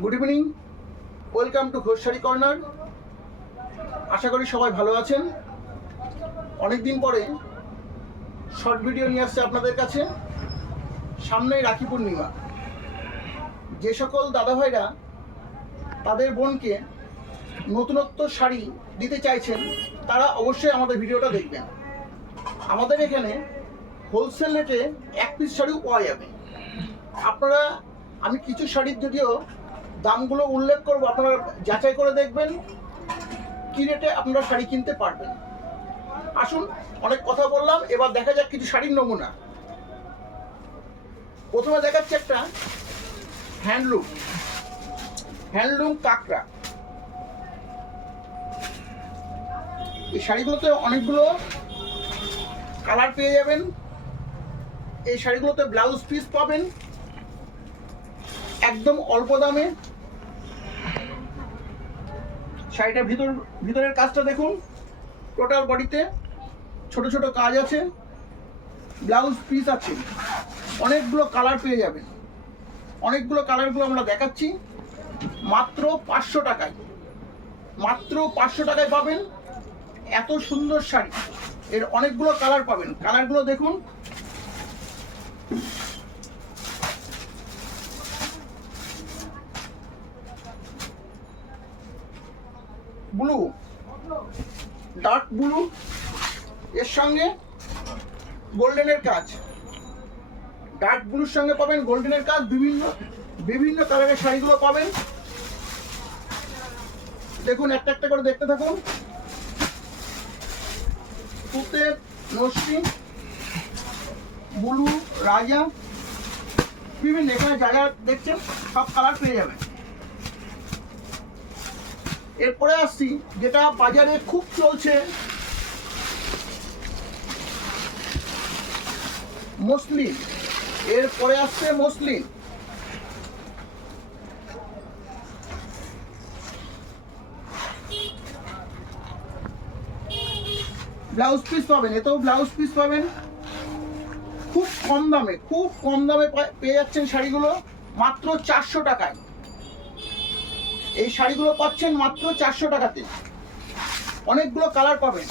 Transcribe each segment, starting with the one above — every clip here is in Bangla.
Good evening, welcome to Ghoshari corner. আশা করি সবাই ভালো আছেন। অনেক দিন পরে শর্ট ভিডিও নিয়ে আসছে আপনাদের কাছে। সামনেই রাখি পূর্ণিমা। যে সকল দাদাভাইরা তাদের বোনকে নতুনত্ব শাড়ি দিতে চাইছেন তারা অবশ্যই আমাদের ভিডিওটা দেখবেন। আমাদের এখানে হোলসেল রেটে এক পিস শাড়িও পাওয়া যাবে। আপনারা, আমি কিছু শাড়ির যদিও দামগুলো উল্লেখ করবো, আপনারা যাচাই করে দেখবেন কী রেটে আপনারা শাড়ি কিনতে পারবেন। আসুন, অনেক কথা বললাম, এবার দেখা যাক কিছু শাড়ির নমুনা। প্রথমে দেখাচ্ছি একটা হ্যান্ডলুম কাঁকড়া। এই শাড়িগুলোতে অনেকগুলো কালার পেয়ে যাবেন। এই শাড়িগুলোতে ব্লাউজ পিস পাবেন একদম অল্প দামে। শাড়িটার ভিতরের কাজটা দেখুন। টোটাল বডিতে ছোট ছোট কাজ আছে, ব্লাউজ পিস আছে, অনেকগুলো কালার পেয়ে যাবেন। অনেকগুলো কালারগুলো আমরা দেখাচ্ছি মাত্র 500 টাকায়। মাত্র 500 টাকায় পাবেন এত সুন্দর শাড়ি। এর অনেকগুলো কালার পাবেন। কালারগুলো দেখুন। ব্লু, ডার্ক ব্লু, এর সঙ্গে গোল্ডেনের কাজ। ডার্ক ব্লুর সঙ্গে পাবেন গোল্ডেনের কাজ। বিভিন্ন কালারের শাড়িগুলো পাবেন। দেখুন, একটা একটা করে দেখতে থাকুন। তুতে, নস্যি, ব্লু, রাজা, বিভিন্ন, এখানে যা যা দেখছেন সব কালার পেয়ে যাবেন। এরপরে আসছি যেটা বাজারে খুব চলছে, মসলিন। এরপরে আসছে মসলিন। ব্লাউজ পিস পাবেন, এতেও ব্লাউজ পিস পাবেন খুব কম দামে পেয়ে যাচ্ছেন শাড়িগুলো মাত্র 400 টাকায়। এই শাড়িগুলো পাচ্ছেন মাত্র 400 টাকাতে। অনেকগুলো কালার পাবেন।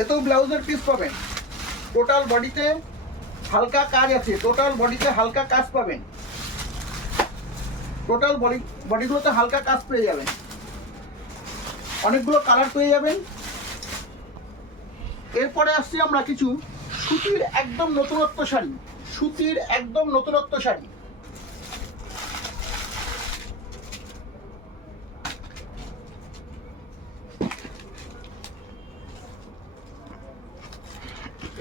এতেও ব্লাউজের পিস পাবেন। টোটাল বডিতে হালকা কাজ আছে, পাবেন। টোটাল বডিগুলোতে হালকা কাজ পেয়ে যাবেন। অনেকগুলো কালার পেয়ে যাবেন। এরপরে আসছি আমরা কিছু সুতির একদম নতুনত্ব শাড়ি।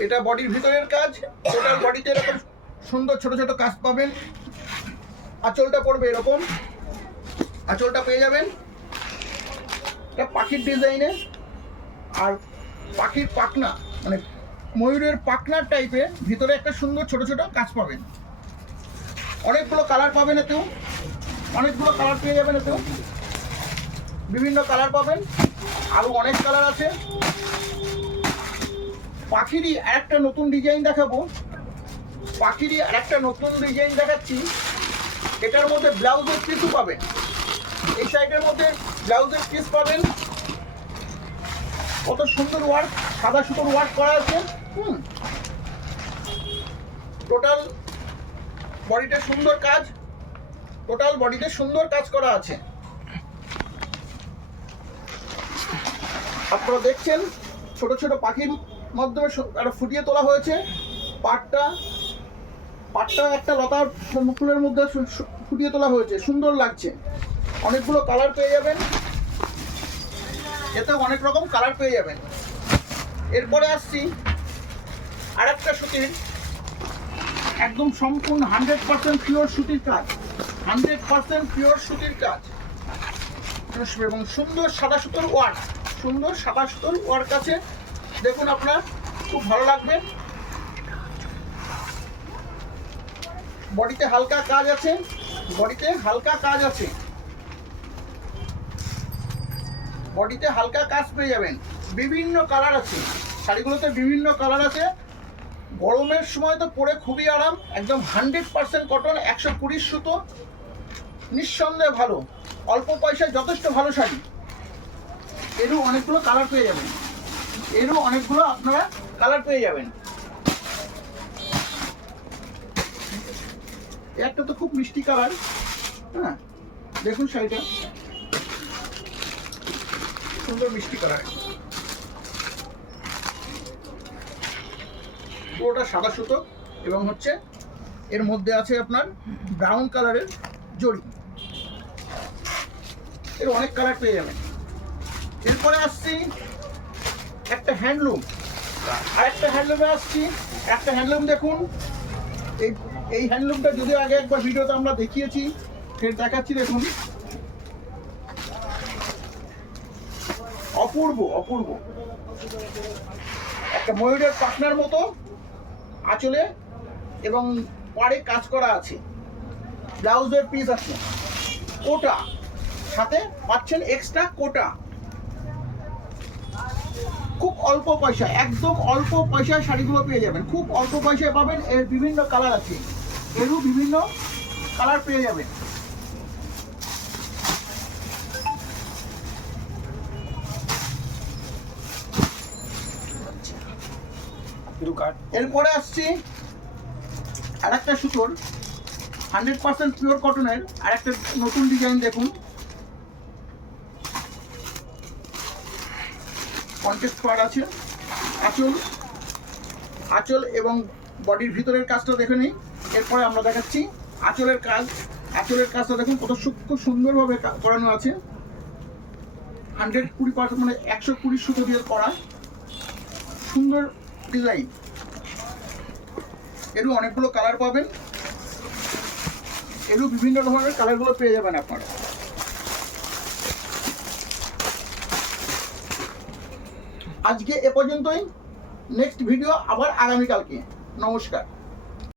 এটা বডির ভিতরের কাজ। টোটাল বডিতে এরকম সুন্দর ছোট ছোট কাজ পাবেন। আঁচলটা পড়বে এরকম, আঁচলটা পেয়ে যাবেন। এটা পাখির ডিজাইনে, আর পাখির পাখনা মানে ময়ূরের পাখনার টাইপের ভিতরে একটা সুন্দর ছোট ছোট কাজ পাবেন। অনেকগুলো কালার পাবেন এতেও, অনেকগুলো কালার পেয়ে যাবেন এতেও। বিভিন্ন কালার পাবেন, আরও অনেক কালার আছে। পাখিরই আরেকটা নতুন ডিজাইন দেখাচ্ছি। এটার মধ্যে ব্লাউজের পিসও পাবেন। এই শাড়িটার মধ্যে ব্লাউজের পিস পাবেন। কত সুন্দর ওয়ার্ক, সাদা সুতোর ওয়ার্ক করা আছে। টোটাল বডিতে সুন্দর কাজ করা আছে। আপনারা দেখছেন ছোট ছোট পাখির মাধ্যমে ফুটিয়ে তোলা হয়েছে। পাটটা একটা লতার ফুলের মধ্যে ফুটিয়ে তোলা হয়েছে, সুন্দর লাগছে। অনেকগুলো কালার পেয়ে যাবেন, এতে অনেক রকম কালার পেয়ে যাবেন। এরপরে আসছি আরেকটা সুতির একদম সম্পূর্ণ 100% পিওর সুতির কাজ, এবং সুন্দর সাদা সুতোর ওয়ার্ক আছে। দেখুন, আপনার খুব ভালো লাগবে। বডিতে হালকা কাজ আছে, বডিতে হালকা কাজ পেয়ে যাবেন। বিভিন্ন কালার আছে, শাড়িগুলোতে বিভিন্ন কালার আছে। গরমের সময় তো পরে খুবই আরাম, একদম 100% কটন, 120 সুতো, নিঃসন্দেহে ভালো, অল্প পয়সায় যথেষ্ট ভালো শাড়ি। এরও অনেকগুলো কালার পেয়ে যাবেন, এরও অনেকগুলো আপনারা কালার পেয়ে যাবেন। একটা তো খুব মিষ্টি কালার, হ্যাঁ দেখুন শাড়িটা সুন্দর মিষ্টি কালার, পুরোটা সাদা সুতো এবং হচ্ছে এর মধ্যে আছে আপনার ব্রাউন কালারের জড়ি। এর অনেক কালার পেয়ে যাবেন। এরপরে আসছি একটা হ্যান্ডলুম, আর একটা হ্যান্ডলুমে আসছি। একটা হ্যান্ডলুম দেখুন, এই হ্যান্ডলুমটা যদিও আগে একবার ভিডিওতে আমরা দেখিয়েছি, ফের দেখাচ্ছি। দেখুন অপূর্ব অপূর্ব, একটা ময়ূরের পাখনার মতো আঁচলে এবং পাড়ে কাজ করা আছে, ব্লাউজের পিস আছে, কোটা সাথে পাচ্ছেন এক্সট্রা কোটা। খুব অল্প পয়সা, একদম অল্প পয়সায় শাড়িগুলো পেয়ে যাবেন, খুব অল্প পয়সায় পাবেন। এর বিভিন্ন কালার আছে, এরও বিভিন্ন কালার পেয়ে যাবেন। এরপরে আসছি আর একটা সুতোর 100% পিওর কটনের আর একটা নতুন ডিজাইন। দেখুন কন্টেস্ট পার আছে, আঁচল এবং বডির ভিতরের কাজটা দেখে নিই। এরপরে আমরা দেখাচ্ছি আঁচলের কাজ। আঁচলের কাজটা দেখুন কত খুব সুন্দরভাবে করানো আছে, 120% মানে 120 সুতো দিয়ে করা, সুন্দর ডিজাইন। এরও অনেকগুলো কালার পাবেন, এরও বিভিন্ন ধরনের কালারগুলো পেয়ে যাবেন আপনারা। আজকে এ পর্যন্তই, নেক্সট ভিডিও আবার আগামীকালকে। নমস্কার।